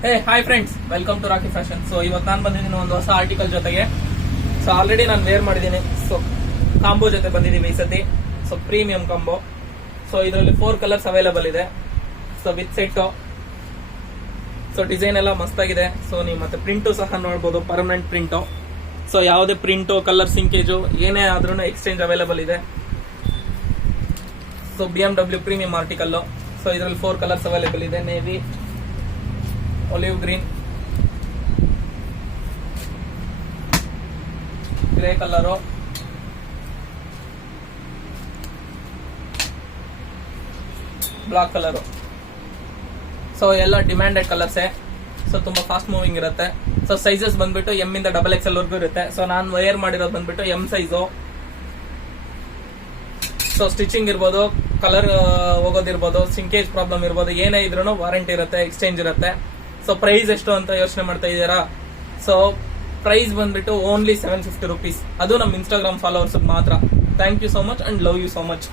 Hey hi friends, welcome to Rocky fashion. So ಇವತ್ತು ನಾನು ಬಂದಿದ್ದೀನಿ ಒಂದು ಹೊಸ ಆರ್ಟಿಕಲ್ ಜೊತೆಗೆ. ಸೊ ಆಲ್ರೆಡಿ ನಾನು ವೇರ್ ಮಾಡಿದ್ದೀನಿ. ಸೊ ಕಾಂಬೋ ಜೊತೆ ಬಂದಿದ್ದೀವಿ ಈ ಸತಿ. So premium combo. ಸೊ ಇದರಲ್ಲಿ 4 ಕಲರ್ಸ್ ಅವೈಲೇಬಲ್ ಇದೆ. So with set. So design ಎಲ್ಲ ಮಸ್ತಾಗಿದೆ. ಸೊ ನೀವು ಮತ್ತೆ ಪ್ರಿಂಟು ಸಹ ನೋಡಬಹುದು, ಪರ್ಮನೆಂಟ್ ಪ್ರಿಂಟು. ಸೊ ಯಾವುದೇ ಪ್ರಿಂಟು, ಕಲರ್ ಸಿಂಕೇಜು ಏನೇ ಆದ್ರೂ ಎಕ್ಸ್ಚೇಂಜ್ ಅವೈಲೇಬಲ್ ಇದೆ. So BMW premium article. So ಇದರಲ್ಲಿ 4 ಕಲರ್ಸ್ ಅವೈಲೇಬಲ್ ಇದೆ. Navy, olive green, grey colour, black colour. So ಎಲ್ಲ ಡಿಮ್ಯಾಂಡೆಡ್ ಕಲರ್ಸೇ. ಸೊ ತುಂಬಾ ಫಾಸ್ಟ್ ಮೂವಿಂಗ್ ಇರುತ್ತೆ. ಸೊ ಸೈಜಸ್ ಬಂದ್ಬಿಟ್ಟು ಎಂ ಇಂದ XXL ವರ್ಗೂ ಇರುತ್ತೆ. ಸೊ ನಾನು ವೇರ್ ಮಾಡಿರೋದು ಬಂದ್ಬಿಟ್ಟು ಎಂ ಸೈಜು. ಸೊ ಸ್ಟಿಚಿಂಗ್ ಇರ್ಬೋದು, ಕಲರ್ ಹೋಗೋದಿರ್ಬೋದು, ಸಿಂಕೇಜ್ ಪ್ರಾಬ್ಲಮ್ ಇರ್ಬೋದು, ಏನೇ ಇದ್ರೂ ವಾರಂಟಿ ಇರುತ್ತೆ, ಎಕ್ಸ್ಚೇಂಜ್ ಇರುತ್ತೆ. ಸೊ ಪ್ರೈಸ್ ಎಷ್ಟು ಅಂತ ಯೋಚನೆ ಮಾಡ್ತಾ ಇದ್ದೀರಾ? ಸೊ ಪ್ರೈಸ್ ಬಂದ್ಬಿಟ್ಟು ಓನ್ಲಿ 750 rupees. ಅದು ನಮ್ಮ ಇನ್ಸ್ಟಾಗ್ರಾಮ್ ಫಾಲೋವರ್ಸ್ ಮಾತ್ರ. Thank you so much and love you so much.